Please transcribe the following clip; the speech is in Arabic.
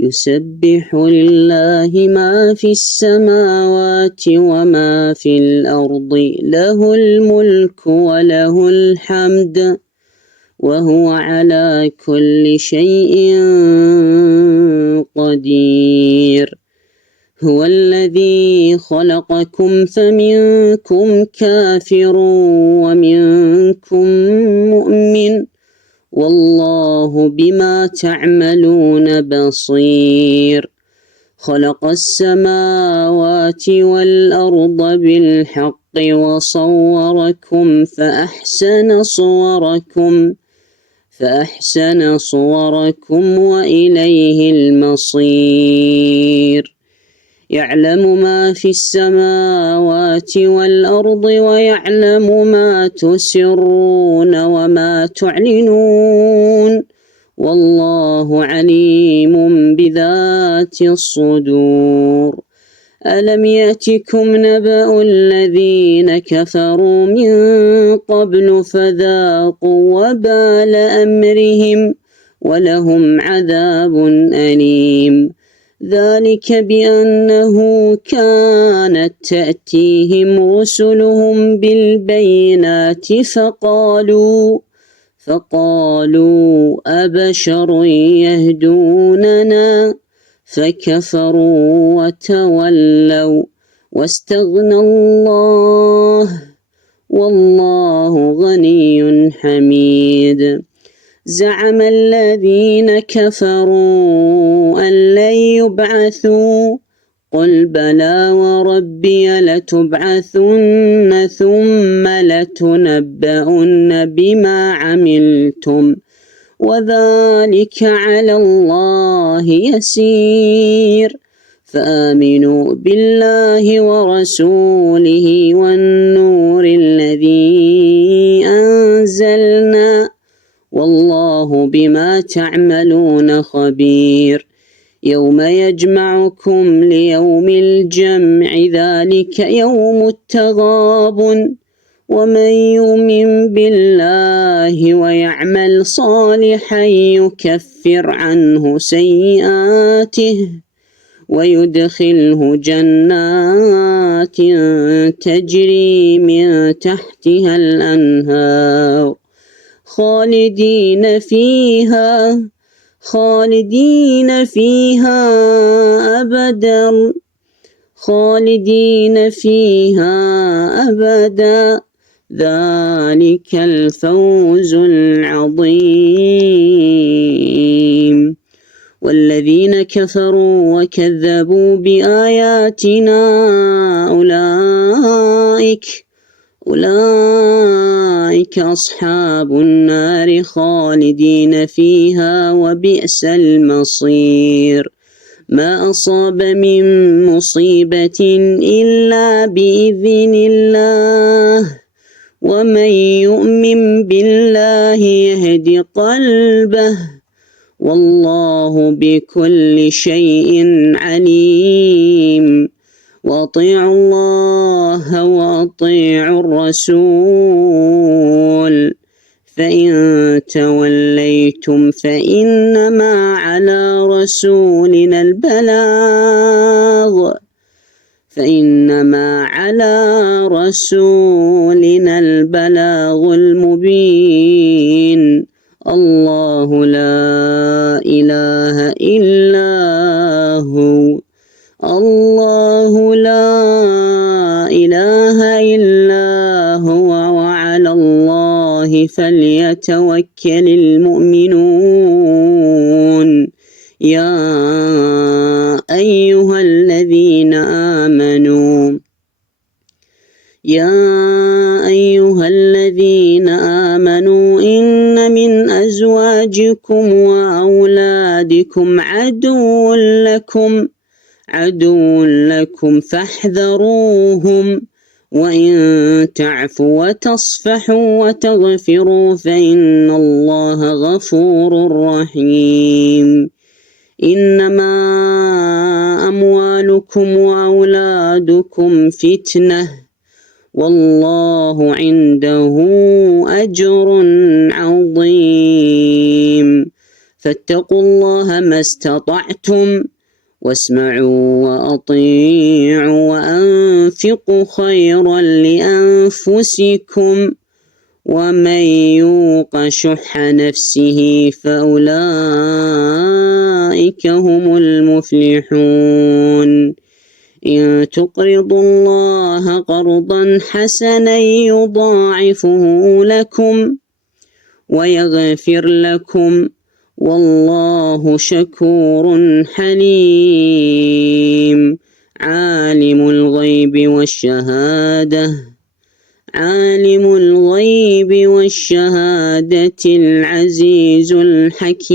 يسبح لله ما في السماوات وما في الأرض له الملك وله الحمد وهو على كل شيء قدير. هو الذي خلقكم فمنكم كافر ومنكم مؤمن والله بما تعملون بصير. خلق السماوات والأرض بالحق وصوركم فأحسن صوركم وإليه المصير. يعلم ما في السماوات والأرض ويعلم ما تسرون وما تعلنون والله عليم بذات الصدور. ألم يأتكم نبأ الذين كفروا من قبل فذاقوا وبال أمرهم ولهم عذاب أليم. ذلك بأنه كانت تأتيهم رسلهم بالبينات فقالوا أبشر يهدوننا فكفروا وتولوا واستغنى الله والله غني حميد. زعم الذين كفروا أن لن يبعثوا قل بلى وربي لتبعثن ثم لتنبؤن بما عملتم وذلك على الله يسير. فآمنوا بالله ورسوله والنور الذي أنزلنا والله بما تعملون خبير. يوم يجمعكم ليوم الجمع ذلك يوم التغابن ومن يؤمن بالله ويعمل صالحا يكفر عنه سيئاته ويدخله جنات تجري من تحتها الأنهار خالدين فيها أبدا ذلك الفوز العظيم. والذين كفروا وكذبوا بآياتنا أولئك أصحاب النار خالدين فيها وبئس المصير. ما أصاب من مصيبة إلا بإذن الله ومن يؤمن بالله يهد قلبه والله بكل شيء عليم. وأطيعوا الله وأطيعوا الرسول فإن توليتم فإنما على رسولنا البلاغ المبين. الله لا إله إلا هو وعلى الله فليتوكل المؤمنون. يا أيها الذين آمنوا إن من أزواجكم وأولادكم عدو لكم فاحذروهم وإن تعفوا وتصفحوا وتغفروا فإن الله غفور رحيم. إنما أموالكم وأولادكم فتنة والله عنده أجر عظيم. فاتقوا الله ما استطعتم واسمعوا وأطيعوا وأنفقوا خيرا لأنفسكم ومن يوق شح نفسه فأولئك هم المفلحون إن تقرضوا الله قرضا حسنا يضاعفه لكم ويغفر لكم والله شكور حليم عالم الغيب والشهادة العزيز الحكيم.